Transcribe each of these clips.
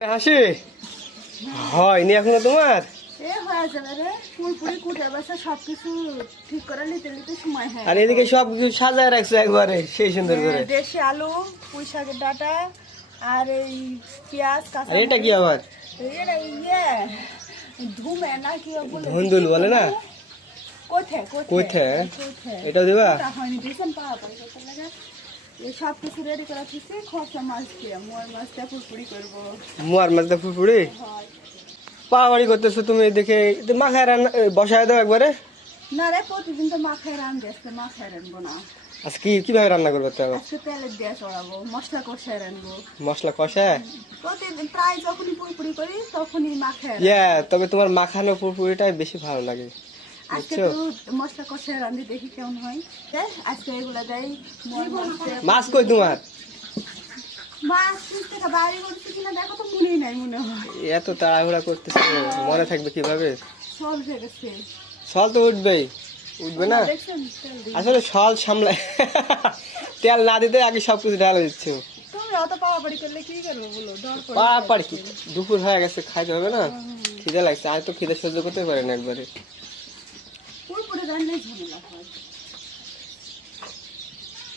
হাসি হয়নি এখনো তোমার? আর এদিকে সব কিছু সাজায় রাখছো একবারে সেই সুন্দর করে। দেশি আলু, পুঁই শাকের ডাঁটা আর এই পেঁয়াজ, কাঁচা। এটা কি আবার? ধুমে না কি বলে? ধুন্দুল বলে না? কোথায় এটা দিবা? হয়নি দেখছেন সব কিছু রেডি করা থাকছে। খরচা মাছ দিয়ে মোয়ার মাছটা পুরপুরি করবো। মোয়ার মাছটা পুরপুরি পাড়াবাড়ি করতেছো তুমি? দেখে মাখায় রান্না বসায় দাও একবারে। না রে, প্রতিদিন তো মাখায় রান্ধবে, আজকে মাখায় রানবো না। আজকে কিভাবে রান্না করবো? আজকে তেলের দিয়ে চড়াবো, মশলা কষায় রানবো। মশলা কষায়? প্রতিদিন প্রায় যখনই পুরপুরি করি তখনই মাখায়। তবে তোমার মাখানো পুরপুরিটাই বেশি ভালো লাগে। আজকে তো মশলা কষায় রান্ধি, দেখি কেমন হয়। আজকে এগুলা দেয়। মাছ কই তোমার? মাছ থেকে বাড়ি করছি কিনা দেখো তো, মনেই নাই মনে হয়। এত তাড়াহুড়া করতেছে, মনে থাকবে কিভাবে? সল হয়ে গেছে। সল তো উঠবেই, উঠবে না? আসলে সল সামলায় তেল না দিতে আগে সবকিছু ঢালা দিচ্ছে। তুমি অত পাড়াপাড়ি করলে কি করবো বলো? পাড়াপাড়ি কি, দুপুর হয়ে গেছে, খাইতে হবে না? খিদে লাগছে, আজ তো খিদে সহ্য করতে পারে না একবারে।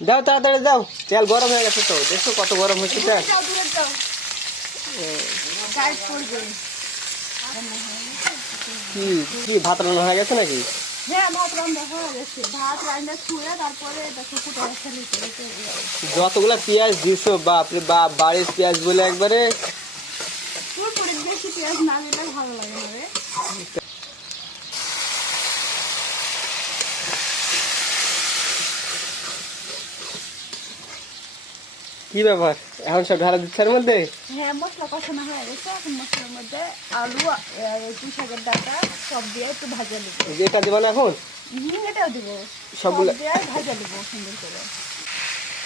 দাও তাড়াতাড়ি দাও, তেল গরম হয়ে গেছে তো, দেখছো কত গরম হয়েছে তেল। কি কি ভাত রান্না হয়ে গেছে নাকি? হ্যাঁ, ভাত রান্না হয়ে গেছে। ভাত রান্না ছুঁয়ে তারপরে দেখো যতগুলা পেঁয়াজ দিছো, বাপরে বাপ, বাড়ির পেঁয়াজ বলে একবারে। বেশি পেঁয়াজ না দিলে ভালো লাগে না রে। কি ব্যাপার, এখন সব ঢালা দিচ্ছে এর মধ্যে? হ্যাঁ, মশলা কষানো হয়ে গেছে। এখন মশলার মধ্যে আলু, পুঁই শাকের ডাঁটা সব দিয়ে একটু ভাজা নেবো। এটা দেবো না এখন? এটাও দিব, সবগুলো দিয়ে ভাজা নেবো সুন্দর করে।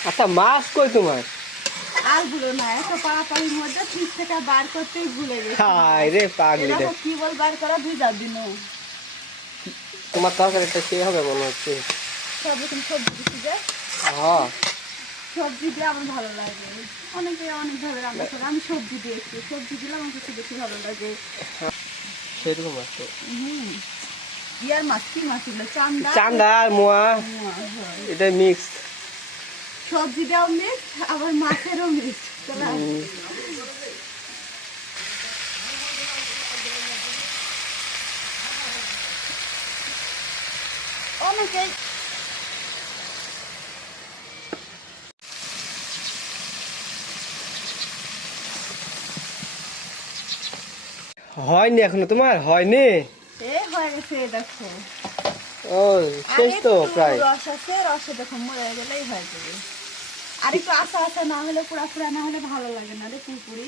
আচ্ছা, মাছ কই তোমার? আর ভুলো না, এত পাড়াপাড়ির মধ্যে ফ্রিজ থেকে বার করতেই ভুলে গেছি। হায় রে পাগলি রে, কি বল বার করা 2 দিন। তোমার তরকারিটা খেয়ে হবে মনে হচ্ছে। সব রকম সবজি দিচ্ছি যে, হ্যাঁ সবজি দিয়ে আমার ভালো লাগে। অনেকে অনেকভাবে রান্না করে, আমি সবজি দিয়েছি। সবজি দিলে আমার কাছে বেশি ভালো লাগে। সেরকম আছে। ইয়ার মাছ, কি মাছ ছিল? চান্দা আর মোয়া, এটা মিক্স। সবজি দেওয়া মিক্স, আবার মাছেরও মিক্স। অনেকে হয়নি এখনো তোমার? হয়নি? হয়ে গেছে দেখো। ও শেষ তো প্রায়। রস আছে, রসে দেখো মরে গেলেই হয়ে যাবে। আর একটু আশা আশা না হলে, পুরা পুরা না হলে ভালো লাগে না রে পুরপুরি।